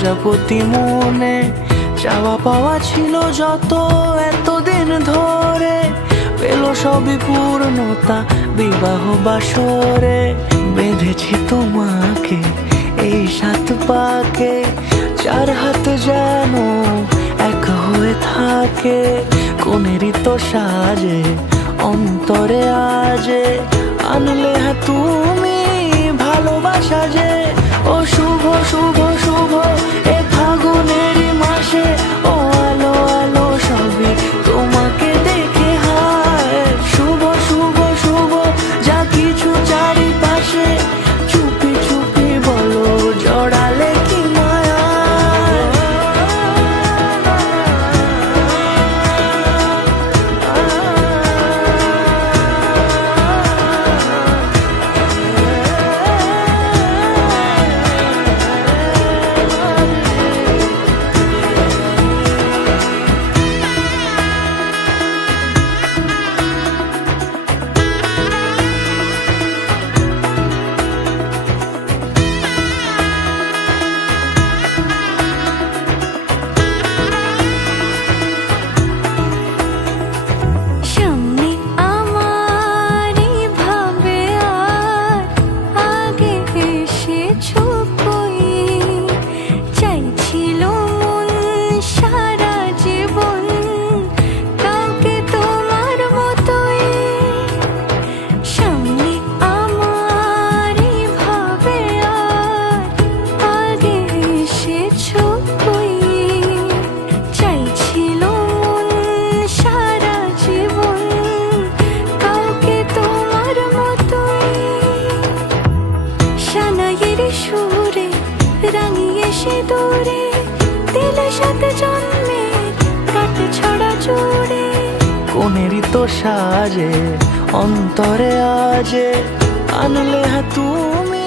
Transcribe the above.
প্রজাপতি মনে চাওয়া পাওয়া ছিল যত এতদিন ধরে, পেল সবই পূর্ণতা বিবাহ বাসরে। বেঁধেছি তোমাকে এই 7 পাকে, 4 হাত যেন এক হয়ে থাকে। কোনেরই তো সাজে অন্তরে আজে, আনলে হ্যাঁ তুমি ভালোবাসা যে। ও শুভ শুভ শুভ এ ফাগুনেরই মাসে, ও আলো আলো সবই তোমাকে দেখে হায়। শুভ শুভ শুভ যা কিছু চারিপাশে, চুপি চুপি বলো জড়ালে কি মায়া। সুরে রাঙিয়ে সে দূরে দিলে 7 জন্মের কাট ছড়া জোড়ে। কোনেরই তো সাজে অন্তরে আজে, আনলে হ্যাঁ তুমি